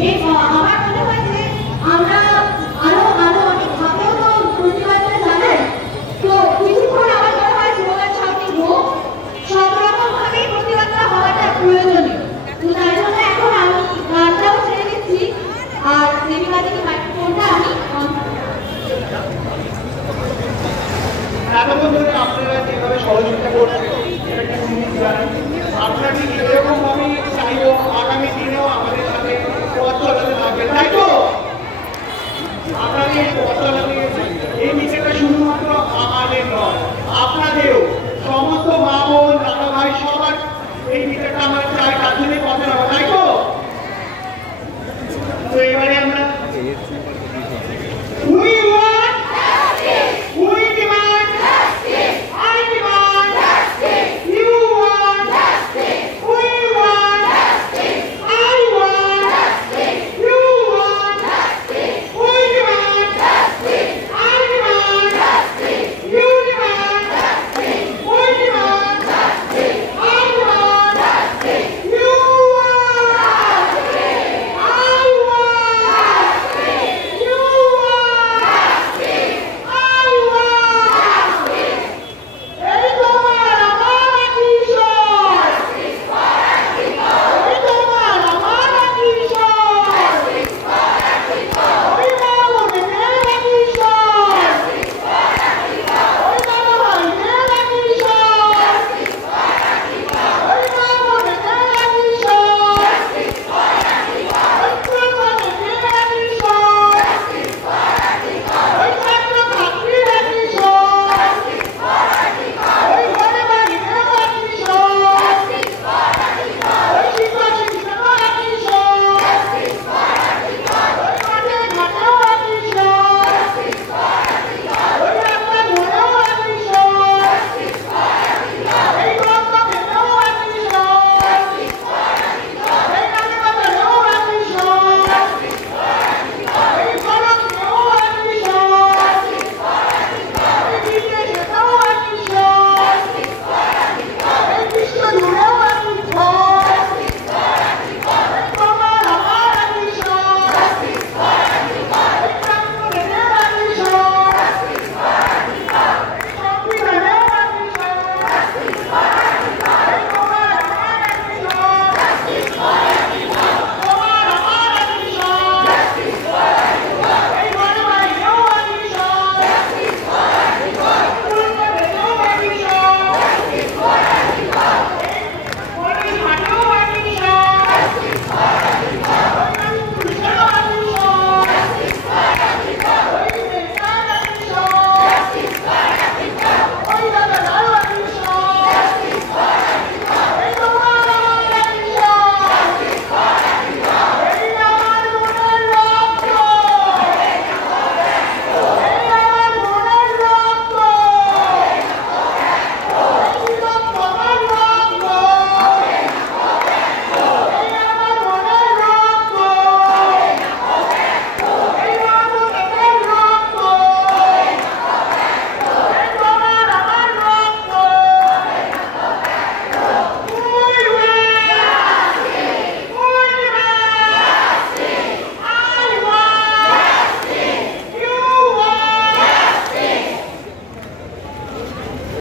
আমার মনে হয় যে আমরা আরো আরো অনেক ভাবেও তো প্রতিবাদটা জানাই। তো কিছুক্ষণ আমার মনে হয় স্লোগান সামনে হোক, সব রকম ভাবেই প্রতিবাদটা হওয়াটা প্রয়োজনীয়। তো তাই জন্য এখন আমি গানটাও ছেড়ে দিচ্ছি, আর দেবীবাদীকে মাইক্রোফোনটা আমি এতক্ষণ ধরে আপনারা যেভাবে সহযোগিতা করছেন, আপনারা ঠিক